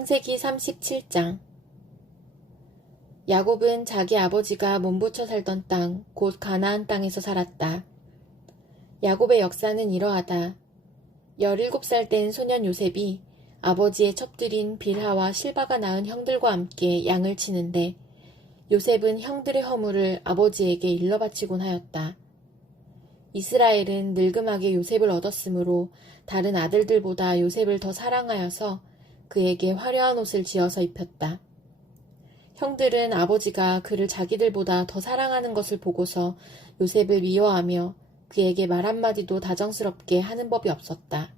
창세기 37장. 야곱은 자기 아버지가 몸부쳐 살던 땅, 곧 가나안 땅에서 살았다. 야곱의 역사는 이러하다. 17살 된 소년 요셉이 아버지의 첩들인 빌하와 실바가 낳은 형들과 함께 양을 치는데 요셉은 형들의 허물을 아버지에게 일러바치곤 하였다. 이스라엘은 늙음하게 요셉을 얻었으므로 다른 아들들보다 요셉을 더 사랑하여서 그에게 화려한 옷을 지어서 입혔다. 형들은 아버지가 그를 자기들보다 더 사랑하는 것을 보고서 요셉을 미워하며 그에게 말 한마디도 다정스럽게 하는 법이 없었다.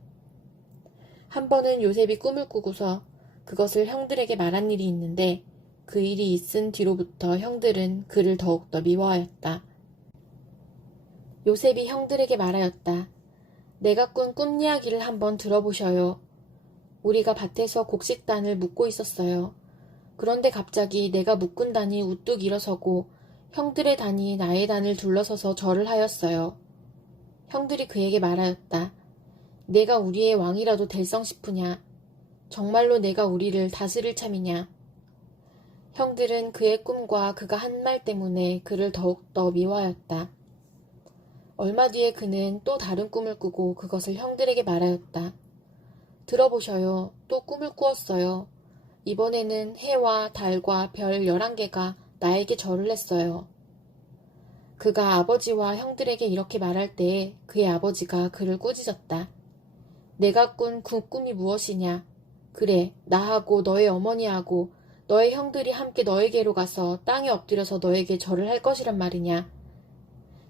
한 번은 요셉이 꿈을 꾸고서 그것을 형들에게 말한 일이 있는데 그 일이 있은 뒤로부터 형들은 그를 더욱더 미워하였다. 요셉이 형들에게 말하였다. 내가 꾼 꿈 이야기를 한번 들어보셔요. 우리가 밭에서 곡식단을 묶고 있었어요. 그런데 갑자기 내가 묶은 단이 우뚝 일어서고 형들의 단이 나의 단을 둘러서서 절을 하였어요. 형들이 그에게 말하였다. 내가 우리의 왕이라도 될성 싶으냐? 정말로 내가 우리를 다스릴 참이냐? 형들은 그의 꿈과 그가 한 말 때문에 그를 더욱더 미워하였다. 얼마 뒤에 그는 또 다른 꿈을 꾸고 그것을 형들에게 말하였다. 들어보셔요. 또 꿈을 꾸었어요. 이번에는 해와 달과 별 11개가 나에게 절을 했어요. 그가 아버지와 형들에게 이렇게 말할 때에 그의 아버지가 그를 꾸짖었다. 내가 꾼 그 꿈이 무엇이냐? 그래, 나하고 너의 어머니하고 너의 형들이 함께 너에게로 가서 땅에 엎드려서 너에게 절을 할 것이란 말이냐?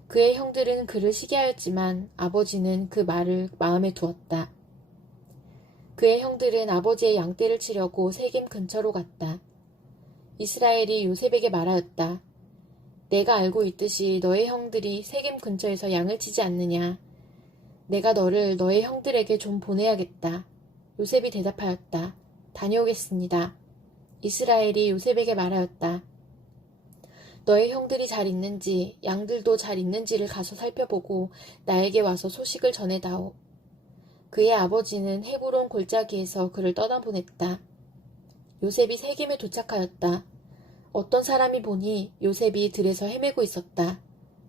그의 형들은 그를 시기하였지만 아버지는 그 말을 마음에 두었다. 그의 형들은 아버지의 양떼를 치려고 세겜 근처로 갔다. 이스라엘이 요셉에게 말하였다. 내가 알고 있듯이 너의 형들이 세겜 근처에서 양을 치지 않느냐. 내가 너를 너의 형들에게 좀 보내야겠다. 요셉이 대답하였다. 다녀오겠습니다. 이스라엘이 요셉에게 말하였다. 너의 형들이 잘 있는지 양들도 잘 있는지를 가서 살펴보고 나에게 와서 소식을 전해다오. 그의 아버지는 헤브론 골짜기에서 그를 떠나보냈다. 요셉이 세겜에 도착하였다. 어떤 사람이 보니 요셉이 들에서 헤매고 있었다.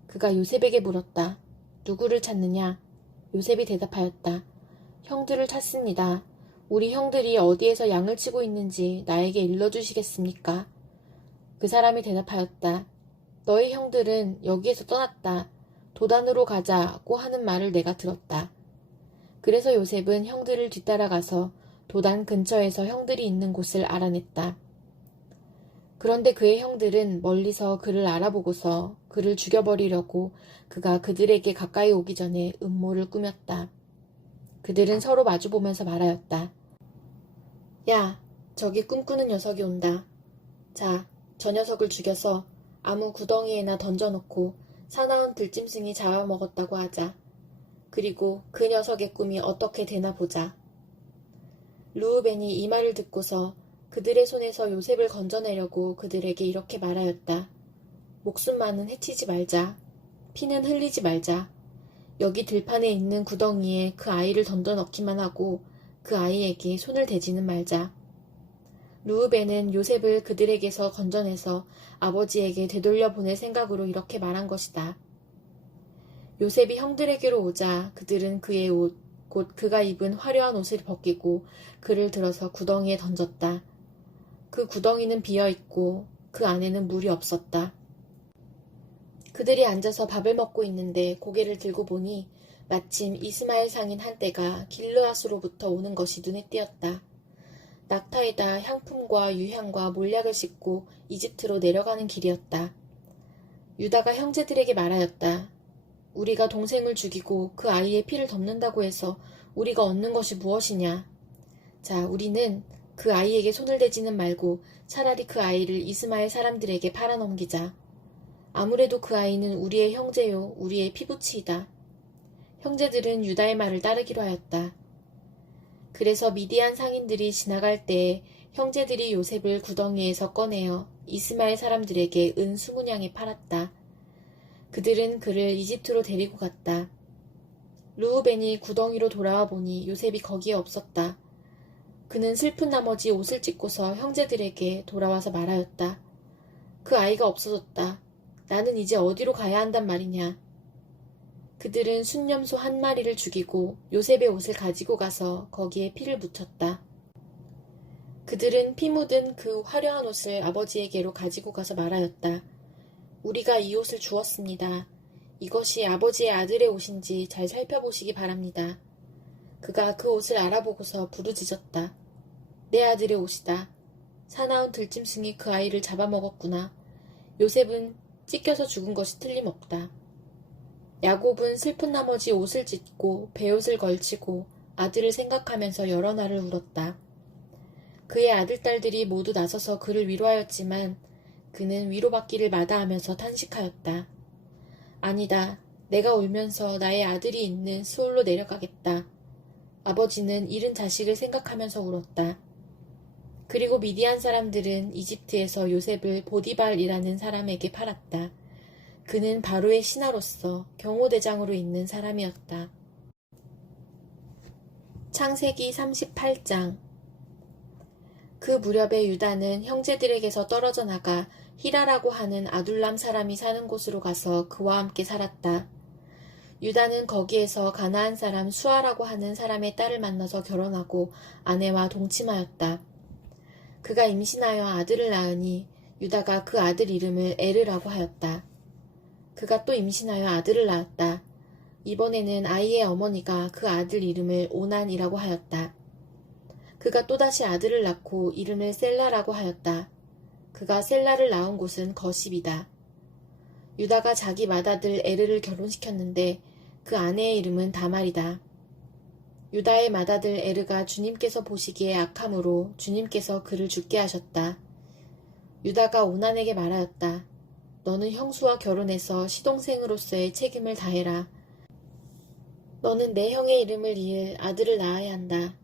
그가 요셉에게 물었다. 누구를 찾느냐? 요셉이 대답하였다. 형들을 찾습니다. 우리 형들이 어디에서 양을 치고 있는지 나에게 일러주시겠습니까? 그 사람이 대답하였다. 너의 형들은 여기에서 떠났다. 도단으로 가자고 하는 말을 내가 들었다. 그래서 요셉은 형들을 뒤따라가서 도단 근처에서 형들이 있는 곳을 알아냈다. 그런데 그의 형들은 멀리서 그를 알아보고서 그를 죽여버리려고 그가 그들에게 가까이 오기 전에 음모를 꾸몄다. 그들은 서로 마주보면서 말하였다. 야, 저기 꿈꾸는 녀석이 온다. 자, 저 녀석을 죽여서 아무 구덩이에나 던져놓고 사나운 들짐승이 잡아먹었다고 하자. 그리고 그 녀석의 꿈이 어떻게 되나 보자. 르우벤이 이 말을 듣고서 그들의 손에서 요셉을 건져내려고 그들에게 이렇게 말하였다. 목숨만은 해치지 말자. 피는 흘리지 말자. 여기 들판에 있는 구덩이에 그 아이를 던져 넣기만 하고 그 아이에게 손을 대지는 말자. 르우벤은 요셉을 그들에게서 건져내서 아버지에게 되돌려 보낼 생각으로 이렇게 말한 것이다. 요셉이 형들에게로 오자 그들은 그의 옷, 곧 그가 입은 화려한 옷을 벗기고 그를 들어서 구덩이에 던졌다. 그 구덩이는 비어있고 그 안에는 물이 없었다. 그들이 앉아서 밥을 먹고 있는데 고개를 들고 보니 마침 이스마엘 상인 한 떼가 길르앗으로부터 오는 것이 눈에 띄었다. 낙타에다 향품과 유향과 몰약을 싣고 이집트로 내려가는 길이었다. 유다가 형제들에게 말하였다. 우리가 동생을 죽이고 그 아이의 피를 덮는다고 해서 우리가 얻는 것이 무엇이냐. 자, 우리는 그 아이에게 손을 대지는 말고 차라리 그 아이를 이스마엘 사람들에게 팔아넘기자. 아무래도 그 아이는 우리의 형제요 우리의 피부치이다. 형제들은 유다의 말을 따르기로 하였다. 그래서 미디안 상인들이 지나갈 때에 형제들이 요셉을 구덩이에서 꺼내어 이스마엘 사람들에게 은 20냥에 팔았다. 그들은 그를 이집트로 데리고 갔다. 르우벤이 구덩이로 돌아와 보니 요셉이 거기에 없었다. 그는 슬픈 나머지 옷을 찢고서 형제들에게 돌아와서 말하였다. 그 아이가 없어졌다. 나는 이제 어디로 가야 한단 말이냐. 그들은 순념소 한 마리를 죽이고 요셉의 옷을 가지고 가서 거기에 피를 묻혔다. 그들은 피 묻은 그 화려한 옷을 아버지에게로 가지고 가서 말하였다. 우리가 이 옷을 주었습니다. 이것이 아버지의 아들의 옷인지 잘 살펴보시기 바랍니다. 그가 그 옷을 알아보고서 부르짖었다. 내 아들의 옷이다. 사나운 들짐승이 그 아이를 잡아먹었구나. 요셉은 찢겨서 죽은 것이 틀림없다. 야곱은 슬픈 나머지 옷을 찢고 베옷을 걸치고 아들을 생각하면서 여러 날을 울었다. 그의 아들딸들이 모두 나서서 그를 위로하였지만 그는 위로받기를 마다하면서 탄식하였다. 아니다. 내가 울면서 나의 아들이 있는 수올로 내려가겠다. 아버지는 잃은 자식을 생각하면서 울었다. 그리고 미디안 사람들은 이집트에서 요셉을 보디발이라는 사람에게 팔았다. 그는 바로의 신하로서 경호대장으로 있는 사람이었다. 창세기 38장. 그 무렵에 유다는 형제들에게서 떨어져 나가 히라라고 하는 아둘람 사람이 사는 곳으로 가서 그와 함께 살았다. 유다는 거기에서 가나안 사람 수아라고 하는 사람의 딸을 만나서 결혼하고 아내와 동침하였다. 그가 임신하여 아들을 낳으니 유다가 그 아들 이름을 에르라고 하였다. 그가 또 임신하여 아들을 낳았다. 이번에는 아이의 어머니가 그 아들 이름을 오난이라고 하였다. 그가 또다시 아들을 낳고 이름을 셀라라고 하였다. 그가 셀라를 낳은 곳은 거십이다. 유다가 자기 맏아들 에르를 결혼시켰는데 그 아내의 이름은 다말이다. 유다의 맏아들 에르가 주님께서 보시기에 악함으로 주님께서 그를 죽게 하셨다. 유다가 오난에게 말하였다. 너는 형수와 결혼해서 시동생으로서의 책임을 다해라. 너는 내 형의 이름을 이을 아들을 낳아야 한다.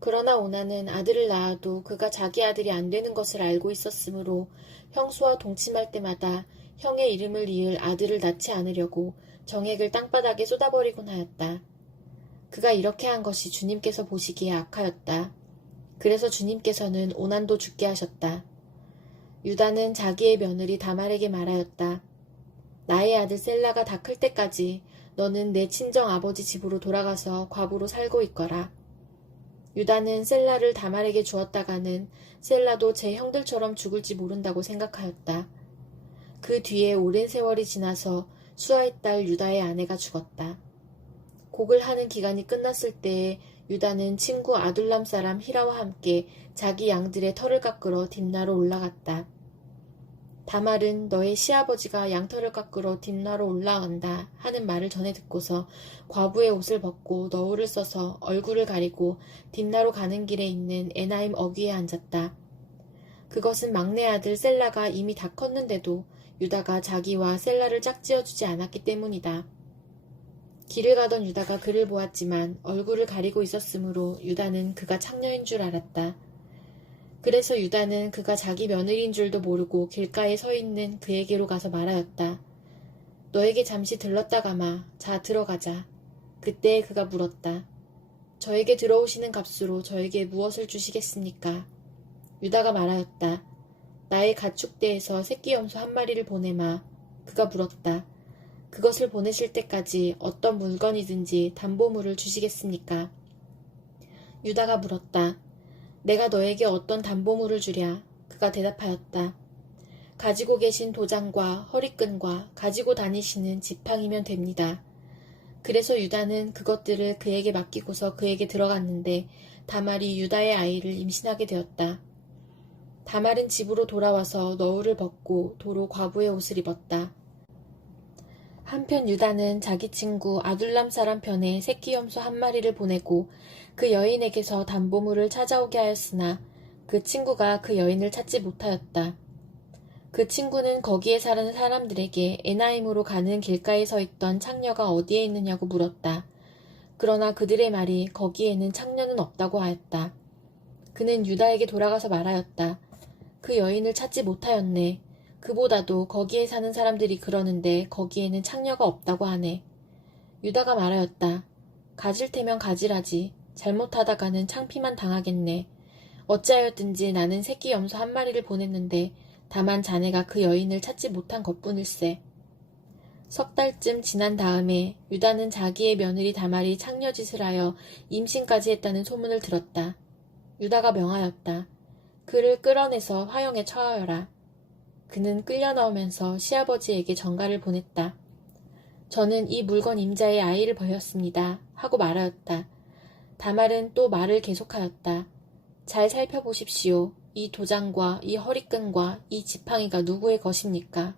그러나 오난은 아들을 낳아도 그가 자기 아들이 안 되는 것을 알고 있었으므로 형수와 동침할 때마다 형의 이름을 이을 아들을 낳지 않으려고 정액을 땅바닥에 쏟아버리곤 하였다. 그가 이렇게 한 것이 주님께서 보시기에 악하였다. 그래서 주님께서는 오난도 죽게 하셨다. 유다는 자기의 며느리 다말에게 말하였다. 나의 아들 셀라가 다 클 때까지 너는 내 친정 아버지 집으로 돌아가서 과부로 살고 있거라. 유다는 셀라를 다말에게 주었다가는 셀라도 제 형들처럼 죽을지 모른다고 생각하였다. 그 뒤에 오랜 세월이 지나서 수아의 딸 유다의 아내가 죽었다. 곡을 하는 기간이 끝났을 때에 유다는 친구 아둘람 사람 히라와 함께 자기 양들의 털을 깎으러 딥나로 올라갔다. 다말은 너의 시아버지가 양털을 깎으러 딥나로 올라간다 하는 말을 전해 듣고서 과부의 옷을 벗고 너울을 써서 얼굴을 가리고 딥나로 가는 길에 있는 에나임 어귀에 앉았다. 그것은 막내 아들 셀라가 이미 다 컸는데도 유다가 자기와 셀라를 짝지어주지 않았기 때문이다. 길을 가던 유다가 그를 보았지만 얼굴을 가리고 있었으므로 유다는 그가 창녀인 줄 알았다. 그래서 유다는 그가 자기 며느리인 줄도 모르고 길가에 서 있는 그에게로 가서 말하였다. 너에게 잠시 들렀다가마. 자, 들어가자. 그때 그가 물었다. 저에게 들어오시는 값으로 저에게 무엇을 주시겠습니까? 유다가 말하였다. 나의 가축대에서 새끼 염소 한 마리를 보내마. 그가 물었다. 그것을 보내실 때까지 어떤 물건이든지 담보물을 주시겠습니까? 유다가 물었다. 내가 너에게 어떤 담보물을 주랴? 그가 대답하였다. 가지고 계신 도장과 허리끈과 가지고 다니시는 지팡이면 됩니다. 그래서 유다는 그것들을 그에게 맡기고서 그에게 들어갔는데 다말이 유다의 아이를 임신하게 되었다. 다말은 집으로 돌아와서 너울을 벗고 도로 과부의 옷을 입었다. 한편 유다는 자기 친구 아둘람 사람 편에 새끼 염소 한 마리를 보내고 그 여인에게서 담보물을 찾아오게 하였으나 그 친구가 그 여인을 찾지 못하였다. 그 친구는 거기에 사는 사람들에게 에나임으로 가는 길가에 서 있던 창녀가 어디에 있느냐고 물었다. 그러나 그들의 말이 거기에는 창녀는 없다고 하였다. 그는 유다에게 돌아가서 말하였다. 그 여인을 찾지 못하였네. 그보다도 거기에 사는 사람들이 그러는데 거기에는 창녀가 없다고 하네. 유다가 말하였다. 가질 테면 가지라지. 잘못하다가는 창피만 당하겠네. 어찌하였든지 나는 새끼 염소 한 마리를 보냈는데 다만 자네가 그 여인을 찾지 못한 것뿐일세. 석 달쯤 지난 다음에 유다는 자기의 며느리 다말이 창녀짓을 하여 임신까지 했다는 소문을 들었다. 유다가 명하였다. 그를 끌어내서 화형에 처하여라. 그는 끌려나오면서 시아버지에게 전가를 보냈다. 저는 이 물건 임자의 아이를 버렸습니다. 하고 말하였다. 다말은 또 말을 계속하였다. 잘 살펴보십시오. 이 도장과 이 허리끈과 이 지팡이가 누구의 것입니까?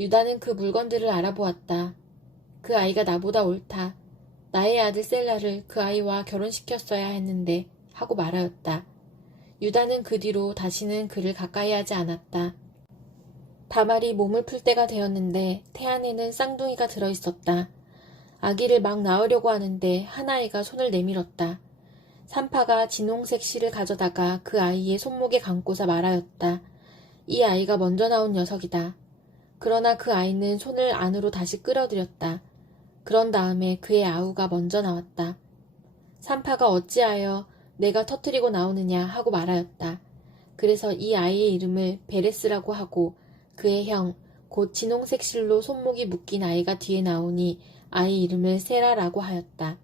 유다는 그 물건들을 알아보았다. 그 아이가 나보다 옳다. 나의 아들 셀라를 그 아이와 결혼시켰어야 했는데 하고 말하였다. 유다는 그 뒤로 다시는 그를 가까이 하지 않았다. 다말이 몸을 풀 때가 되었는데 태 안에는 쌍둥이가 들어있었다. 아기를 막 낳으려고 하는데 한 아이가 손을 내밀었다. 산파가 진홍색 실을 가져다가 그 아이의 손목에 감고서 말하였다. 이 아이가 먼저 나온 녀석이다. 그러나 그 아이는 손을 안으로 다시 끌어들였다. 그런 다음에 그의 아우가 먼저 나왔다. 산파가 어찌하여 내가 터뜨리고 나오느냐 하고 말하였다. 그래서 이 아이의 이름을 베레스라고 하고 그의 형, 곧 진홍색 실로 손목이 묶인 아이가 뒤에 나오니 아이 이름을 세라라고 하였다.